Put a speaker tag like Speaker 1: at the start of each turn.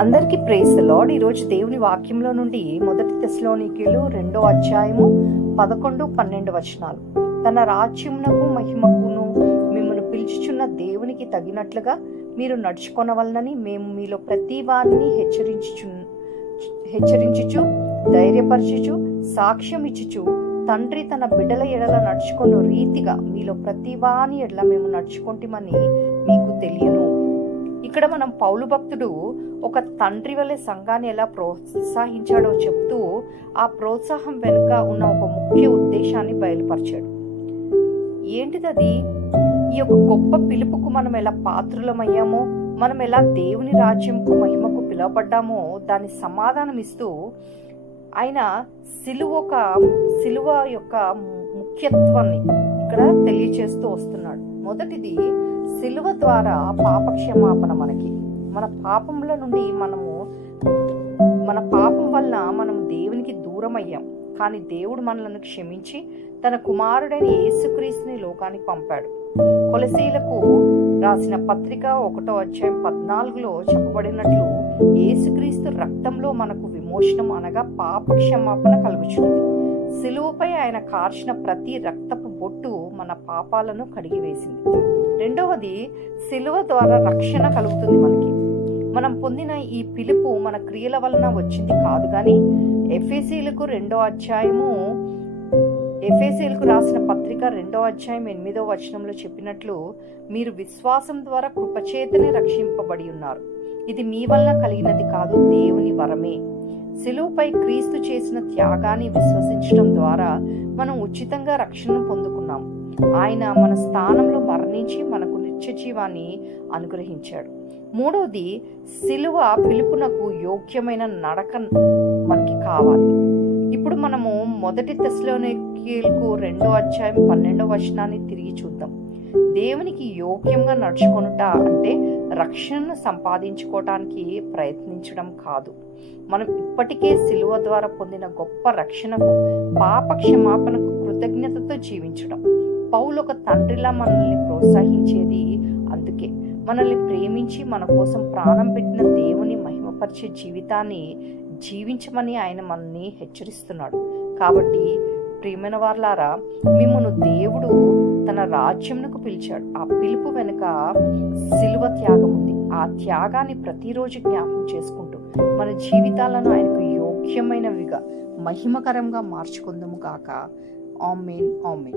Speaker 1: అందరికీ praise lord ఈరోజు దేవుని వాక్యంలో నుండి మొదటి తెశలోనికీలు రెండో అధ్యాయము పదకొండు పన్నెండు వచనాలు. తన రాజ్యమునకు మహిమకును మిమ్మల్ని పిలుచుచున్న దేవునికి తగినట్లుగా మీరు నడుచుకొనవలనని మేము మీలో ప్రతి వారిని హెచ్చరించుచు హెచ్చరించుచు ధైర్యపరచుచు సాక్ష్యం ఇచ్చుచు తండ్రి తన బిడ్డల ఎడల నడుచుకున్న రీతిగా మీలో ప్రతి వాని ఎడల మేము నడుచుకుంటామని మీకు ఇక్కడ మనం పౌలు భక్తుడు ఒక తండ్రి వలె సంఘాన్ని ఎలా ప్రోత్సహించాడో చెప్తూ ఆ ప్రోత్సాహం వెనుక ఉన్న ఒక ముఖ్య ఉద్దేశాన్ని బయలుపరిచాడు. ఏంటిది అది ఈ యొక్క గొప్ప పిలుపుకు మనం ఎలా పాత్రులమయ్యామో మనం ఎలా దేవుని రాజ్యంకు మహిమకు పిలువబడ్డామో దాని సమాధానం ఇస్తూ ఆయన సిలువ ఒక సిలువ యొక్క ముఖ్యత్వాన్ని ఇక్కడ తెలియచేస్తూ వస్తున్నాడు. మొదటిది సిలువ ద్వారా పాపక్షమాపణ మనకి. మన పాపముల నుండి మనము మన పాపం వల్ల మనం దేవునికి దూరం అయ్యాం కానీ దేవుడు మనలను క్షమించి తన కుమారుడైన యేసుక్రీస్తుని లోకానికి పంపాడు. కొలసీలకు రాసిన పత్రిక ఒకటో అధ్యాయం పద్నాలుగులో చెప్పబడినట్లు యేసుక్రీస్తు రక్తంలో మనకు విమోచనం అనగా పాప క్షమాపణ కలుగుచున్నది. సిలువపై ఆయన కార్చిన ప్రతి రక్తపు బొట్టు మన పాపాలను కడిగివేసింది. రెండవది సిలువ ద్వారా రక్షణ కలుగుతుంది మనకి. మనం పొందిన ఈ పిలుపు మన క్రియల వలన వచ్చింది కాదు కానీ ఎఫ్ఎసీలకు రెండో అధ్యాయము ఎఫ్ఎసీలకు రాసిన పత్రిక రెండో అధ్యాయం ఎనిమిదో వచనంలో చెప్పినట్లు మీరు విశ్వాసం ద్వారా కృపచేతనే రక్షింపబడి ఉన్నారు. ఇది మీ వలన కలిగినది కాదు దేవుని వరమే. సిలువుపై క్రీస్తు చేసిన త్యాగాన్ని విశ్వసించడం ద్వారా మనం ఉచితంగా రక్షణను పొందుకున్నాం. ఆయన మన స్థానంలో మరణించి మనకు నిత్య జీవాన్ని అనుగ్రహించాడు. మూడవది సిలువ పిలుపునకు యోగ్యమైన నడక మనకి కావాలి. ఇప్పుడు మనము మొదటి దశలోనికి రెండో అధ్యాయం పన్నెండో వచనాన్ని తిరిగి చూద్దాం. దేవునికి యోగ్యంగా నడుచుకొనుట అంటే రక్షణను సంపాదించుకోవటానికి ప్రయత్నించడం కాదు. మనం ఇప్పటికే సిలువ ద్వారా పొందిన గొప్ప రక్షణకు పాప క్షమాపణకు కృతజ్ఞతతో జీవించడం. పౌలు ఒక తండ్రిలా మనల్ని ప్రోత్సహించేది అందుకే. మనల్ని ప్రేమించి మన కోసం ప్రాణం పెట్టిన దేవుని మహిమపరిచే జీవితాన్ని జీవించమని ఆయన మనల్ని హెచ్చరిస్తున్నాడు. కాబట్టి ప్రియమైన వార్లారా మిమ్మల్ని దేవుడు తన రాజ్యంకు పిలిచాడు. ఆ పిలుపు వెనుక సిలువ త్యాగం ఉంది. ఆ త్యాగాన్ని ప్రతిరోజు జ్ఞాపకం చేసుకుంటూ మన జీవితాలను ఆయనకు యోగ్యమైనవిగా మహిమకరంగా మార్చుకుందాము కాక ఆమెన్ ఆమెన్.